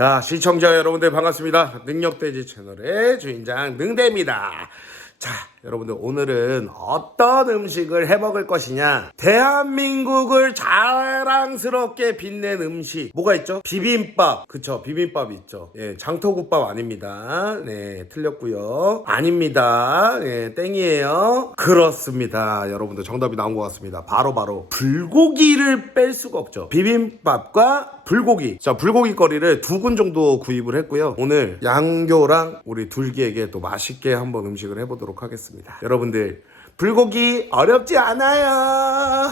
자, 시청자 여러분들 반갑습니다. 능력돼지 채널의 주인장 능대입니다. 자, 여러분들 오늘은 어떤 음식을 해 먹을 것이냐? 대한민국을 자랑스럽게 빛낸 음식 뭐가 있죠? 비빔밥. 그쵸? 비빔밥 있죠. 예, 장터국밥 아닙니다. 네, 틀렸고요. 아닙니다. 예, 땡이에요. 그렇습니다. 여러분들 정답이 나온 것 같습니다. 바로 바로 불고기를 뺄 수가 없죠. 비빔밥과 불고기. 자, 불고기 거리를 두군 정도 구입을 했고요. 오늘 양교랑 우리 둘기에게 또 맛있게 한번 음식을 해보도록 하겠습니다. 여러분들 불고기 어렵지 않아요.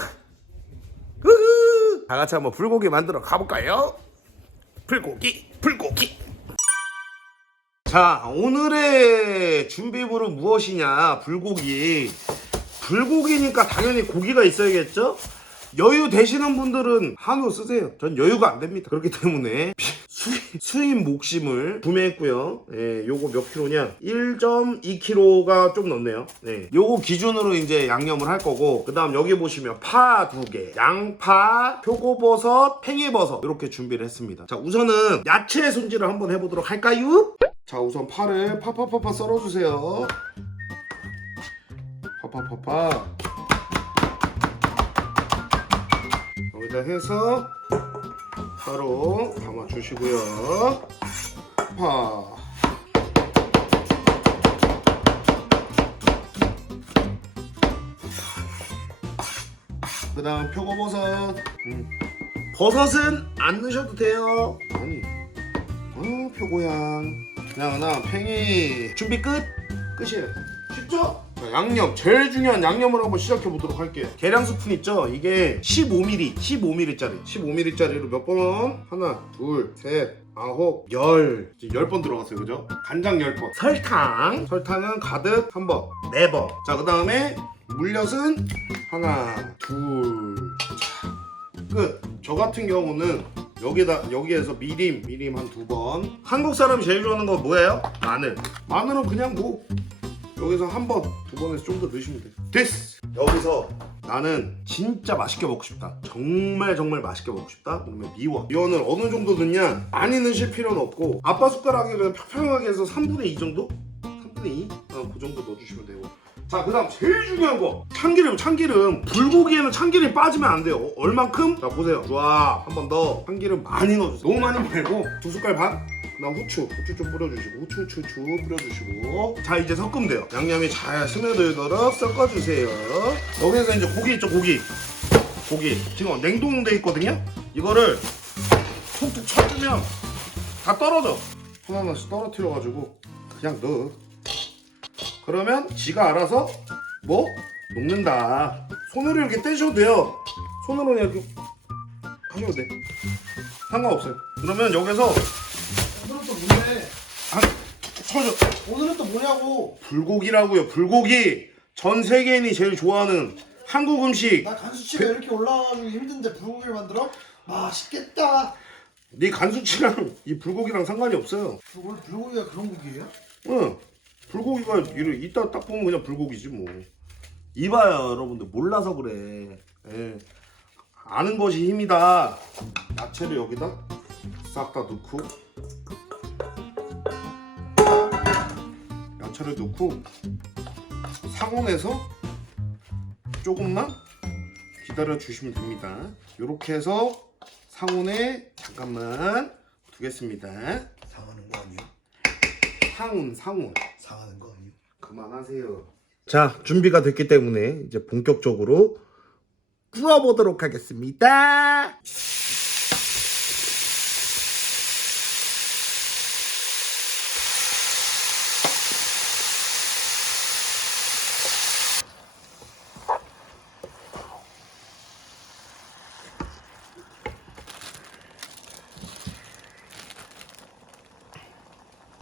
후후. 다 같이 한번 불고기 만들어 가볼까요? 불고기, 불고기. 자, 오늘의 준비물은 무엇이냐? 불고기. 불고기니까 당연히 고기가 있어야겠죠? 여유 되시는 분들은 한우 쓰세요. 전 여유가 안 됩니다. 그렇기 때문에 수, 수입 목심을 구매했고요. 예, 요거 몇 킬로냐? 1.2kg가 좀 넘네요. 네. 요거 기준으로 이제 양념을 할 거고, 그 다음 여기 보시면 파 두 개, 양파, 표고버섯, 팽이버섯 이렇게 준비를 했습니다. 자, 우선은 야채 손질을 한번 해보도록 할까요? 자, 우선 파를 파파파파 썰어주세요. 파파파파. 여기다 해서 바로 담아주시고요. 파. 그 다음 표고버섯. 음. 버섯은 안 넣으셔도 돼요. 아니. 어, 표고향. 그냥 하나 팽이. 준비 끝. 끝이에요. 쉽죠? 자, 양념 제일 중요한 양념을 한번 시작해 보도록 할게요. 계량 스푼 있죠? 이게 15mm, 15mm짜리, 15mm짜리로 몇 번? 하나, 둘, 셋, 아홉, 열. 이제 열 번 들어갔어요, 그죠? 간장 열 번. 설탕, 설탕은 가득 한 번, 네 번. 자, 그 다음에 물엿은 하나, 둘. 자, 끝. 저 같은 경우는 여기다 여기에서 미림 미림 한 두 번. 한국 사람이 제일 좋아하는 거 뭐예요? 마늘. 마늘은 그냥 뭐 여기서 한 번, 두 번에서 좀 더 넣으시면 돼요. 됐어. 여기서 나는 진짜 맛있게 먹고 싶다. 정말 정말 맛있게 먹고 싶다. 그러면 미원. 미원을 어느 정도 넣냐? 많이 넣으실 필요는 없고 아빠 숟가락에 평평하게 해서 3분의 2 정도? 3분의 2? 어, 그 정도 넣어주시면 되고. 자, 그 다음 제일 중요한 거. 참기름, 참기름. 불고기에는 참기름이 빠지면 안 돼요. 어, 얼만큼? 자, 보세요. 좋아. 한 번 더. 참기름 많이 넣어주세요. 너무 많이 말고 두 숟갈 반? 그다음 후추, 후추 좀 뿌려주시고 후추, 후추, 후추 뿌려주시고. 자 이제 섞으면 돼요. 양념이 잘 스며들도록 섞어주세요. 여기서 이제 고기 있죠 고기. 고기. 지금 냉동돼 있거든요? 이거를 툭툭 쳐주면 다 떨어져. 하나하나씩 떨어뜨려가지고 그냥 넣어. 그러면 지가 알아서 뭐? 녹는다. 손으로 이렇게 떼셔도 돼요. 손으로 그냥 이렇게 하셔도 돼. 상관없어요. 그러면 여기서 오늘은 또 뭐래? 아, 쳐줘 오늘은 또 뭐냐고? 불고기라고요. 불고기. 전 세계인이 제일 좋아하는 한국 음식. 나 간수치가 이렇게 올라가기 힘든데 불고기를 만들어? 맛있겠다. 네 간수치랑 이 불고기랑 상관이 없어요. 원래 불고기가 그런 고기예요? 응. 불고기가 이를 이따 딱 보면 그냥 불고기지 뭐. 이봐요, 여러분들 몰라서 그래. 예. 아는 것이 힘이다. 야채를 여기다 싹 다 넣고 야채를 넣고 상온에서 조금만 기다려 주시면 됩니다. 이렇게 해서 상온에 잠깐만 두겠습니다. 상하는 거 아니야? 상온, 상온. 상하는 거 아니야? 그만하세요. 자, 준비가 됐기 때문에 이제 본격적으로 구워보도록 하겠습니다.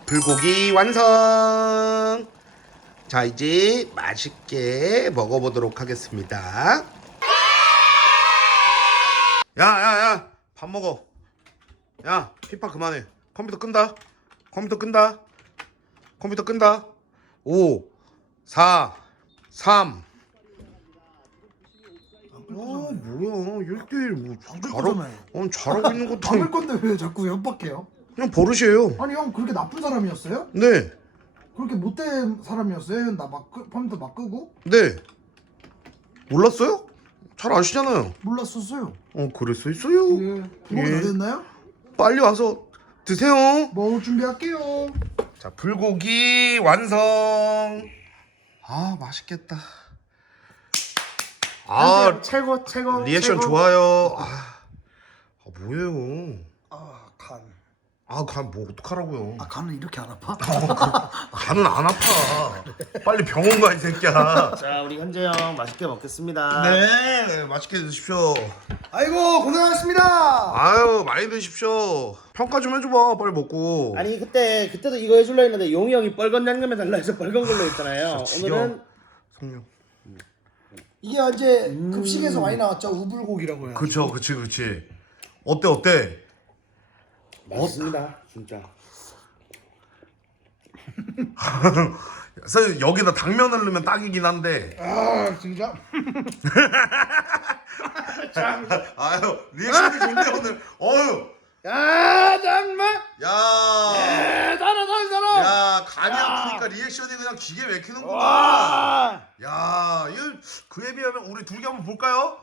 불고기 완성! 자 이제 맛있게 먹어보도록 하겠습니다. 야 야 야 밥 먹어. 야 피파 그만해. 컴퓨터 끈다. 컴퓨터 끈다. 컴퓨터 끈다. 5 4 3 아 뭐야. 1대1 뭐 거잖아요. 어, 잘하고 있는 것도 담을 건데 왜 자꾸 협박해요? 그냥 버릇이에요. 아니 형 그렇게 나쁜 사람이었어요? 네, 그렇게 못된 사람이었어요? 나막 컴퓨터 막 끄고 네. 몰랐어요? 잘 아시잖아요. 몰랐었어요. 어, 그랬어 있어요. 예. 불고기 다 예. 됐나요? 빨리 와서 드세요. 먹을 준비할게요. 자, 불고기 완성. 아, 맛있겠다. 아, 최고 최고 리액션 좋아요. 아, 아 뭐예요? 아 간. 아, 간 뭐 어떡하라고요? 아 간은 이렇게 안 아파? 간은 안 아파. 빨리 병원 가 이 새끼야. 자 우리 현재 형 맛있게 먹겠습니다 네, 맛있게 드십시오. 아이고 고생하셨습니다. 아유, 많이 드십시오. 평가 좀 해줘봐, 빨리 먹고. 아니 그때 그때도 이거 해줄라 했는데 용이 형이 빨간 양념 해달라 해서 빨간 걸로 했잖아요 오늘은 성령. 이게 어제 급식에서 많이 나왔죠 우불고기라고요. 그쵸, 그치, 그치. 어때, 어때? 맛있습니다 진짜 사실 여기다 당면을 넣으면 딱이긴 한데. 아 진짜? 아유, 리액션이 좋네 오늘. 어유. 야 정말 야. 대단하다 이 사람 야, 간이 아프니까 리액션이 그냥 기계 막히는구나. 와 야, 이거 그에 비하면 우리 둘이 한번 볼까요?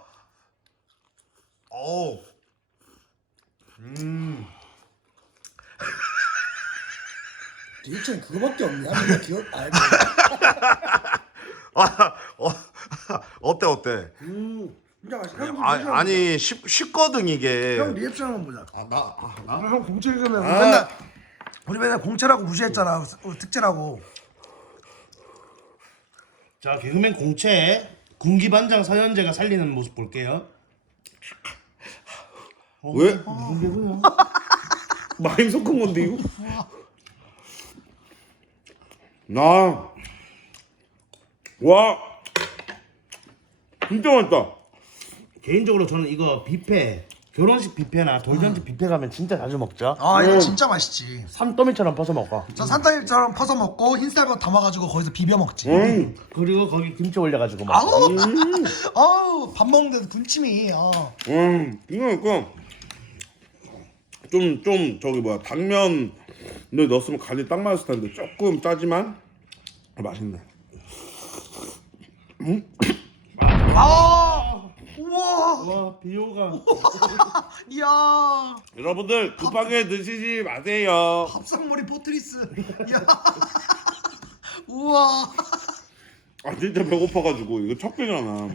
어우. 음. 리액션 그거밖에 없냐? 맨날 기억 아 아, 어, 어때 어때? 음 진짜 맛있어. 형, 아, 아니 쉽, 쉽거든 이게. 형 리액션 한번 보자. 아, 나, 아, 나? 형 공채 그러면 아. 맨날 우리 맨날 공채라고 무시했잖아. 어, 특채라고. 자 개그맨 공채 군기반장 서현재가 살리는 모습 볼게요 왜? 무슨 개그야 많이 섞은 건데 이거 나. 와. 진짜 맛있다. 개인적으로 저는 이거 뷔페 결혼식 뷔페나 돌잔치 뷔페 가면 진짜 자주 먹죠 아 이거 진짜 맛있지. 산더미처럼 퍼서 먹어 저 산타일처럼 퍼서 먹고 흰쌀밥 담아가지고 거기서 비벼 먹지. 음. 그리고 거기 김치 올려가지고 먹어 아우, 아우 밥 먹는데도 군침이. 아. 음, 이거 좀, 좀 저기 뭐야 당면을 넣었으면 간이 딱 맞을 텐데 조금 짜지만 맛있네. 아, 우와, 와 비호가 이야, 여러분들 급하게 드시지 마세요. 밥상머리 포트리스. 이야, 우와. 아 진짜 배고파가지고 이거 첫 끼잖아.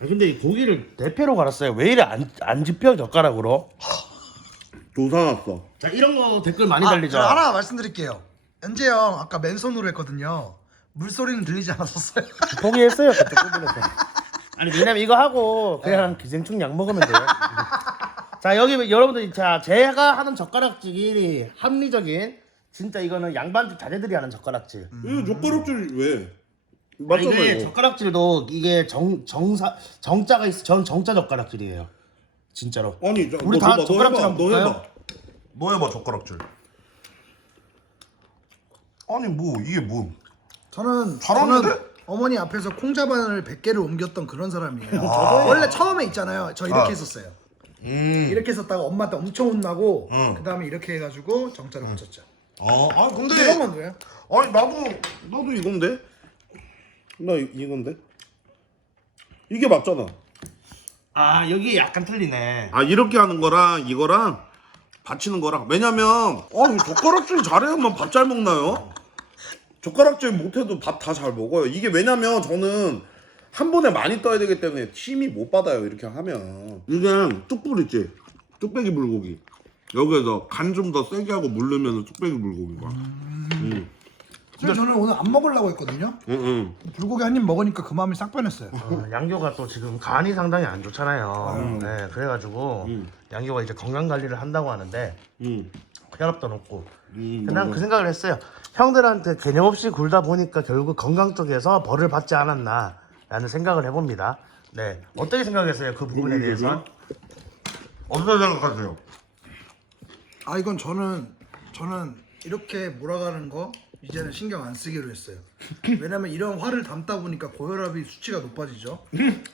아, 근데 이 고기를 대패로 갈았어요 왜 이래 안, 안 집혀 젓가락으로 조사 났어. 자 이런 거 댓글 많이 아, 달리죠 저 하나 말씀드릴게요. 연재 형 아까 맨손으로 했거든요. 물소리는 들리지 않았었어요. 포기했어요 그때 구분해서 아니 왜냐면 이거 하고 그냥 기생충 약 먹으면 돼요 자 여기 여러분들 자 제가 하는 젓가락질이 합리적인 진짜 이거는 양반집 자제들이 하는 젓가락질 이거 젓가락질 왜? 아니, 맞잖아 이게. 젓가락질도 이게 정 정사 정자가 있어 전 정자 젓가락질이에요 진짜로 아니 자, 우리 너다 해봐, 너 젓가락질 한번 너 볼까요? 해봐. 너 해봐 젓가락질. 아니 뭐 이게 뭐? 저는 잘하는데? 저는 어머니 앞에서 콩자반을 100개를 옮겼던 그런 사람이에요. 원래 처음에 있잖아요. 저 이렇게 아. 했었어요. 음. 이렇게 했었다가 엄마한테 엄청 혼나고 응. 그 다음에 이렇게 해가지고 정자를 붙였죠. 아, 아 근데 이것만 왜요? 아니 나도 나도 이건데. 나 이, 이건데. 이게 맞잖아. 아 여기 약간 틀리네 아 이렇게 하는 거랑 이거랑 받치는 거랑 왜냐면 아 젓가락질 잘해야만 밥 잘 먹나요? 젓가락질 못해도 밥 다 잘 먹어요. 이게 왜냐면 저는 한 번에 많이 떠야 되기 때문에 힘이 못 받아요. 이렇게 하면 이게 뚝불 있지? 뚝배기 불고기 여기에서 간 좀 더 세게 하고 물르면 뚝배기 불고기가. 음. 사실 저는 오늘 안 먹으려고 했거든요. 응, 응. 불고기 한 입 먹으니까 그 마음이 싹 변했어요. 어, 양교가 또 지금 간이 상당히 안 좋잖아요. 네, 그래가지고 양교가 이제 건강 관리를 한다고 하는데 응. 혈압도 높고 음, 그냥 그 생각을 했어요. 형들한테 개념 없이 굴다 보니까 결국 건강 쪽에서 벌을 받지 않았나라는 생각을 해봅니다. 네, 어떻게 생각했어요 그 부분에 대해서? 어떻게 생각하세요? 아 이건 저는 저는 이렇게 몰아가는 거 이제는 신경 안 쓰기로 했어요. 왜냐면 이런 화를 담다 보니까 고혈압이 수치가 높아지죠.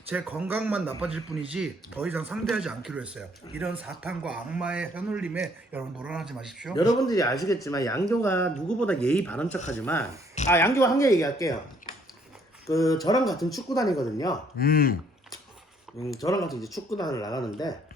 제 건강만 나빠질 뿐이지 더 이상 상대하지 않기로 했어요. 이런 사탄과 악마의 현울림에 여러분 놀아나지 마십시오. 여러분들이 아시겠지만 양교가 누구보다 예의 바른 척하지만 아 양교가 한 개 얘기할게요. 그 저랑 같은 축구단이거든요. 음. 음, 저랑 같이 이제 축구단을 나가는데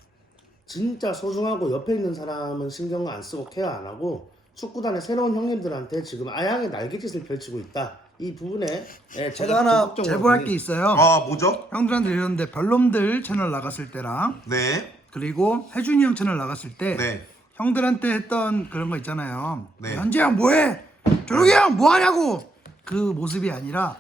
진짜 소중하고 옆에 있는 사람은 신경 안 쓰고 케어 안 하고 축구단의 새로운 형님들한테 지금 아양의 날개짓을 펼치고 있다. 이 부분에 예, 제가 하나 적극적으로 제보할 게 있어요. 아 뭐죠? 형들한테 이러는데 별놈들 채널 나갔을 때랑 네. 그리고 혜준이 형 채널 나갔을 때 네. 형들한테 했던 그런 거 있잖아요. 네. 현재 형 뭐해? 조용히 형 뭐하냐고 그 모습이 아니라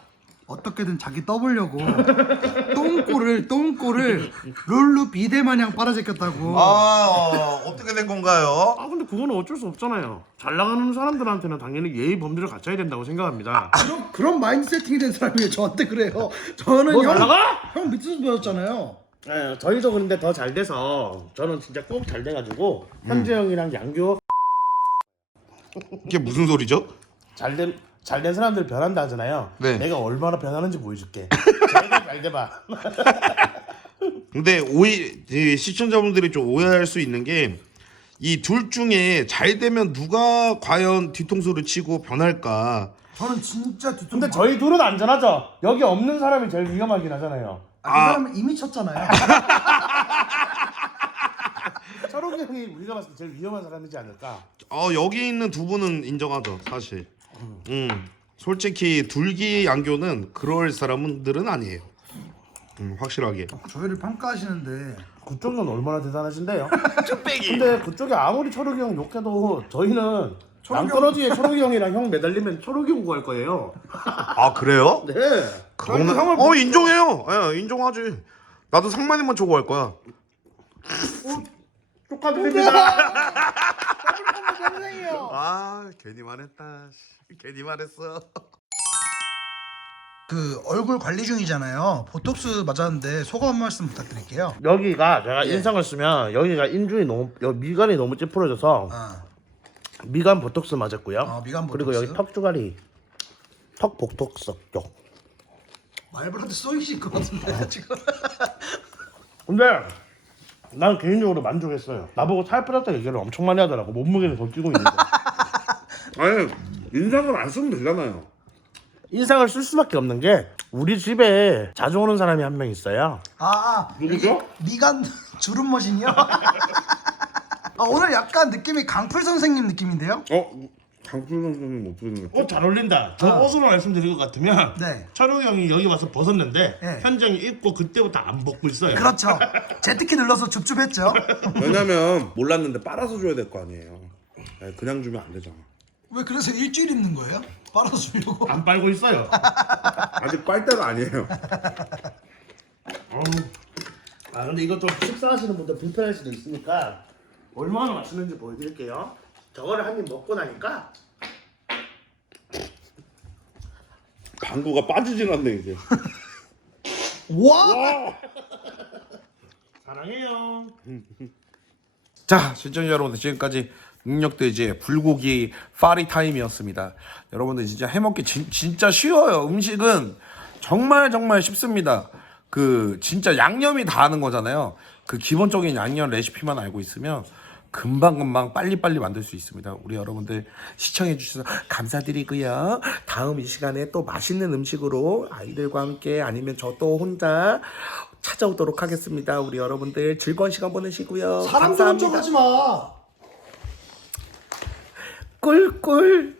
어떻게든 자기 떠보려고 똥꼬를 똥꼬를 룰루 비대 마냥 빨아제꼈다고. 아 어, 어떻게 된 건가요? 아 근데 그거는 어쩔 수 없잖아요. 잘 나가는 사람들한테는 당연히 예의 범죄를 갖춰야 된다고 생각합니다. 그런 그런 마인드 세팅이 된 사람이 왜 저한테 그래요? 저는 뭐 형, 잘 나가? 형 밑에서 배웠잖아요. 예, 저희도 근데 더 잘 돼서 저는 진짜 꼭 잘 돼가지고 현재 형이랑 양교 이게 무슨 소리죠? 잘된 잘된 사람들 변한다 하잖아요. 네. 내가 얼마나 변하는지 보여줄게. 제가 잘 돼봐. 근데 오해 이 시청자분들이 좀 오해할 수 있는 게 이 둘 중에 잘 되면 누가 과연 뒤통수를 치고 변할까? 저는 진짜 뒤통수. 근데 저희 둘은 안전하죠. 여기 없는 사람이 제일 위험하긴 하잖아요. 아, 그 사람은 이미 쳤잖아요. 철욱이 형이 우리가 봤을 때 제일 위험한 사람이지 않을까. 어 여기 있는 두 분은 인정하죠 사실. 음 솔직히 둘기 양교는 그럴 사람들은 아니에요. 음 확실하게. 저희를 평가하시는데 그쪽은 얼마나 대단하신데요? 근데 그쪽에 아무리 철욱이 형 욕해도 저희는 남떨어지에 철욱이 형이랑 형 매달리면 철욱이 형 구할 거예요. 아 그래요? 네. 그거는 형을 어 인정해요. 예 인정하지. 나도 상만이만 초구할 거야. 축하드립니다. 아 괜히 말했다. 씨. 괜히 말했어. 그 얼굴 관리 중이잖아요. 보톡스 맞았는데 소감 한 말씀 부탁드릴게요. 여기가 제가 인상을 쓰면 여기가 인중이 너무 여기 미간이 너무 찌푸려져서 아, 미간 보톡스 맞았고요. 아, 미간 그리고 보톡스. 여기 턱 주가리 턱 보톡스 쪽. 말벌한테 쏘이실 것 같은데 지금. 근데 난 개인적으로 만족했어요. 나보고 살 빼졌다 얘기를 엄청 많이 하더라고. 몸무게를 더 뛰고 있는데. 아니 인상을 안 쓰면 되잖아요. 인상을 쓸 수밖에 없는 게 우리 집에 자주 오는 사람이 한 명 있어요. 아, 아 누구죠? 미간 주름 머신이요? 아, 오늘 약간 느낌이 강풀 선생님 느낌인데요? 어 강준 선수는 못 보는 옷잘 어울린다. 저 아. 옷으로 말씀드릴 것 같으면 네. 철우 형이 여기 와서 벗었는데 네. 현정이 입고 그때부터 안 벗고 있어요. 그렇죠. 제트키 눌러서 줍줍했죠. 왜냐면 몰랐는데 빨아서 줘야 될 거 아니에요. 네, 그냥 주면 안 되잖아. 왜 그래서 일주일 입는 거예요? 빨아서 주려고. 안 빨고 있어요. 아직 빨 때가 아니에요. 어우. 아 근데 이거 좀 식사하시는 분들 불편할 수도 있으니까 얼마나 맛있는지 보여드릴게요. 저거를 한 입 먹고 나니까 방구가 빠지진 않네 이제. 와! 사랑해요. 자, 시청자 여러분들 지금까지 능력돼지의 불고기 파리 타임이었습니다. 여러분들 진짜 해먹기 진, 진짜 쉬워요. 음식은 정말 정말 쉽습니다. 그 진짜 양념이 다 하는 거잖아요. 그 기본적인 양념 레시피만 알고 있으면 금방금방 빨리빨리 만들 수 있습니다. 우리 여러분들 시청해 주셔서 감사드리고요. 다음 이 시간에 또 맛있는 음식으로 아이들과 함께 아니면 저 또 혼자 찾아오도록 하겠습니다. 우리 여러분들 즐거운 시간 보내시고요. 사람. 척 하지 마. 꿀꿀